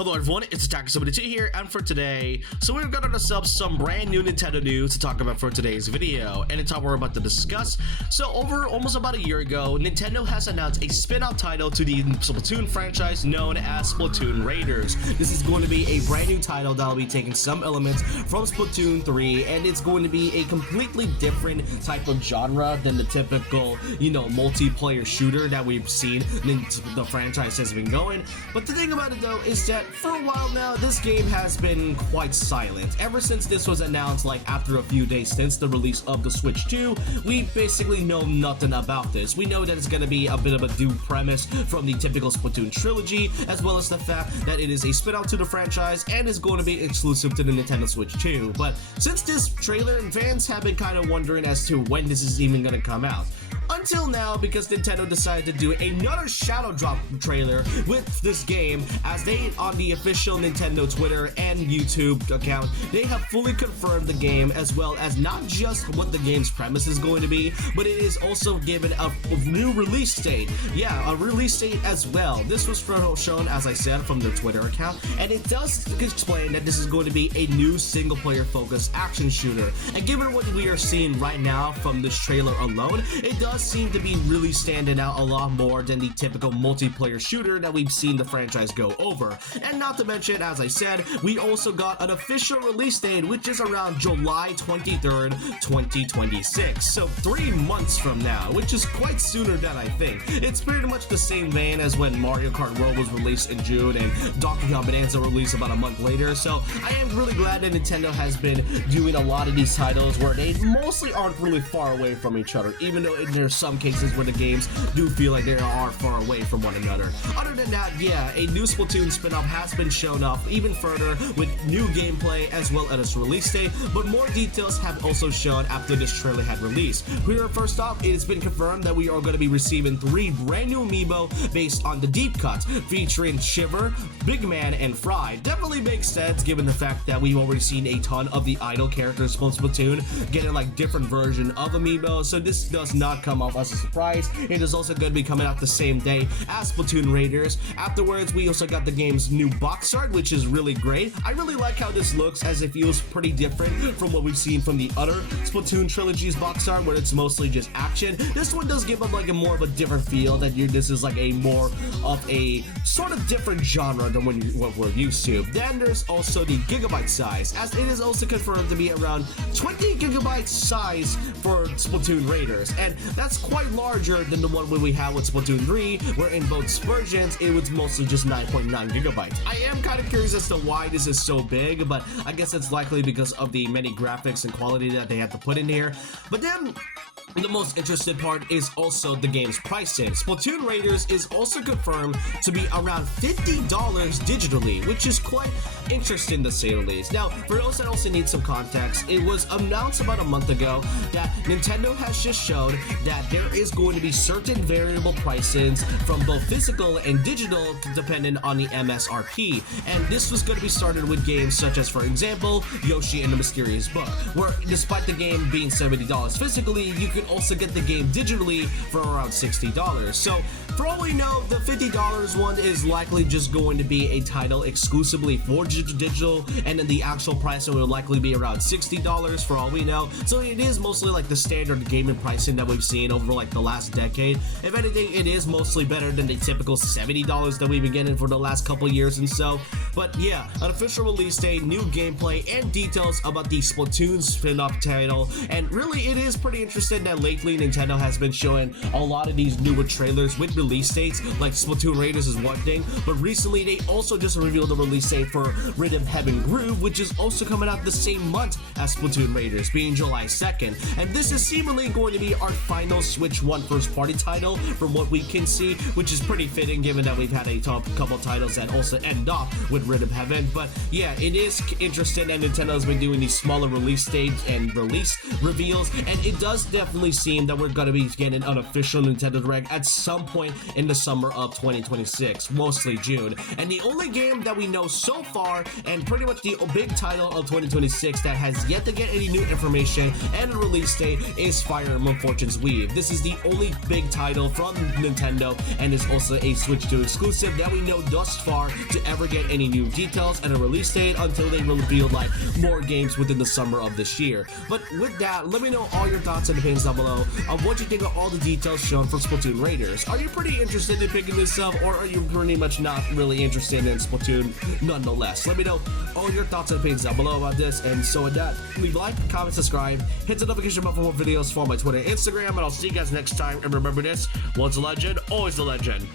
Hello everyone, it's Attacker72 here, and for today, we've got ourselves some brand new Nintendo news to talk about for today's video, and it's what we're about to discuss. So over almost about a year ago, Nintendo has announced a spin-off title to the Splatoon franchise known as Splatoon Raiders. This is going to be a brand new title that will be taking some elements from Splatoon 3, and it's going to be a completely different type of genre than the typical, multiplayer shooter that we've seen the franchise has been going. But the thing about it though is that for a while now, this game has been quite silent. Ever since this was announced, after a few days since the release of the Switch 2, we basically know nothing about this. We know that it's going to be a bit of a new premise from the typical Splatoon trilogy, as well as the fact that it is a spin-out to the franchise and is going to be exclusive to the Nintendo Switch 2. But since this trailer, fans have been kind of wondering as to when this is even going to come out. Until now, because Nintendo decided to do another shadow drop trailer with this game, as they, on the official Nintendo Twitter and YouTube account, they have fully confirmed the game, as well as not just what the game's premise is going to be, but it is also given a new release date. Yeah, a release date as well. This was shown, as I said, from their Twitter account, and it does explain that this is going to be a new single-player focused action shooter. And given what we are seeing right now from this trailer alone, it does seem to be really standing out a lot more than the typical multiplayer shooter that we've seen the franchise go over. And not to mention, as I said, we also got an official release date, which is around July 23rd, 2026. So 3 months from now, which is quite sooner than I think. It's pretty much the same vein as when Mario Kart World was released in June and Donkey Kong Bonanza released about a month later. So I am really glad that Nintendo has been doing a lot of these titles where they mostly aren't really far away from each other, even though there's some cases where the games do feel like they are far away from one another. Other than that, yeah, a new Splatoon spin-off has been shown off even further with new gameplay as well as its release date, but more details have also shown after this trailer had released. First off, it has been confirmed that we are going to be receiving 3 brand new amiibo based on the deep cut, featuring Shiver, Big Man, and Fry. Definitely makes sense given the fact that we've already seen a ton of the idol characters from Splatoon getting different version of amiibo, so this does not come off as a surprise. It is also going to be coming out the same day as Splatoon Raiders. Afterwards, we also got the game's new box art, which is really great. I really like how this looks, as it feels pretty different from what we've seen from the other Splatoon trilogy's box art, where it's mostly just action. This one does give up a more of a different feel, that this is a more of a sort of different genre than what we're used to. Then there's also the gigabyte size, as it is also confirmed to be around 20 gigabyte size for Splatoon Raiders, and that's quite larger than the one we have with Splatoon 3, where in both versions it was mostly just 9.9 gigabytes. I am kind of curious as to why this is so big, but I guess it's likely because of the many graphics and quality that they had to put in here. But then the most interesting part is also the game's pricing. Splatoon Raiders is also confirmed to be around $50 digitally, which is quite interesting to say the least. Now, for those that also need some context, it was announced about a month ago that Nintendo has just shown that there is going to be certain variable prices from both physical and digital depending on the MSRP. And this was going to be started with games such as, for example, Yoshi and the Mysterious Book, where despite the game being $70 physically, you can also get the game digitally for around $60. So for all we know, the $50 one is likely just going to be a title exclusively for digital, and then the actual price will likely be around $60 for all we know. So it is mostly the standard gaming pricing that we've seen over the last decade. If anything, it is mostly better than the typical $70 that we've been getting for the last couple years and so. But yeah, an official release date, new gameplay, and details about the Splatoon spin-off title. And really, it is pretty interesting that lately Nintendo has been showing a lot of these newer trailers with release dates, like Splatoon Raiders is one thing, but recently they also just revealed the release date for Rhythm Heaven Groove, which is also coming out the same month as Splatoon Raiders, being July 2nd. And this is seemingly going to be our final Switch 1 first-party title from what we can see, which is pretty fitting given that we've had a couple titles that also end off with Rhythm Heaven. But yeah, it is interesting that Nintendo has been doing these smaller release dates and release reveals, and it does definitely definitely seem that we're gonna be getting an official Nintendo Direct at some point in the summer of 2026, mostly June. And the only game that we know so far, and pretty much the big title of 2026 that has yet to get any new information and a release date, is Fire Emblem Fortune's Weave. This is the only big title from Nintendo and is also a Switch 2 exclusive that we know thus far to ever get any new details and a release date until they reveal like more games within the summer of this year. But with that, let me know all your thoughts and opinions down below of what you think of all the details shown for Splatoon Raiders. Are you pretty interested in picking this up, or are you pretty much not really interested in Splatoon nonetheless? Let me know all your thoughts and opinions down below about this. And so with that, leave a like, comment, subscribe, hit the notification button for more videos, follow my Twitter and Instagram, and I'll see you guys next time. And remember this, once a legend, always a legend.